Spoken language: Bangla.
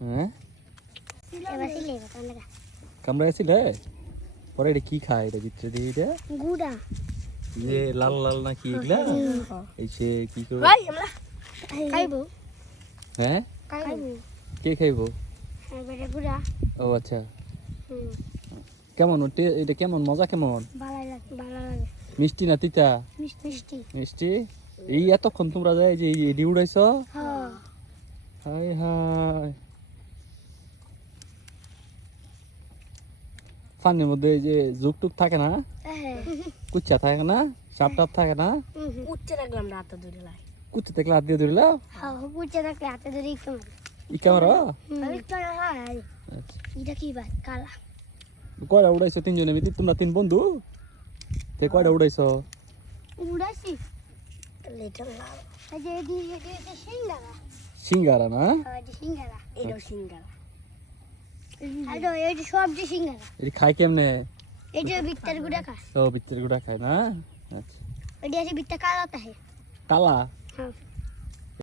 হ্যাঁ এবার সিলে আমরা কামড়াইছিলে পরে এটা কি খায় এটা ভিতরে দিয়ে এটা গুড়া যে লাল লাল না কি এগুলা এই সে কি করে ভাই আমরা খাইবো হ্যাঁ খাইবো কে খাইবো এবারে গুড়া ও আচ্ছা কেমন এটা কেমন মজা কেমন ভালো লাগে মিষ্টি না তিতা মিষ্টি মিষ্টি এই এতক্ষণ তোমরা যায় যে এডি উড়াইছ হ্যাঁ হাই হাই পানির মধ্যে এই যে জুক টুক থাকে না কুচ্চা থাকে না সাপ টাপ থাকে না উচ্চে রাখলাম রাতে ধরে লাই কুচ্চা থাকলে হাত দিয়ে ধরিল হ্যাঁ পুচে থাকলে হাতে ধরে ই ক্যামেরা এটা কি ভাই কালা কয়টা উড়াইছো তিনজনে মিলে তোমরা তিন বন্ধু তে কয়টা উড়াইছো উড়াইছি লিটল লাল এই যে এদিকে সিঙ্গারা সিঙ্গারা না এটা সিঙ্গারা এটাও সিঙ্গারা আর এটা সবজি সিঙ্গারা এটা খায় কেমনে এটা বিত্তার গুড়া খায় ও ভিতরে গুড়া খায় না আচ্ছা এটা আছে বিত্তা কালা তাহে কালা হ্যাঁ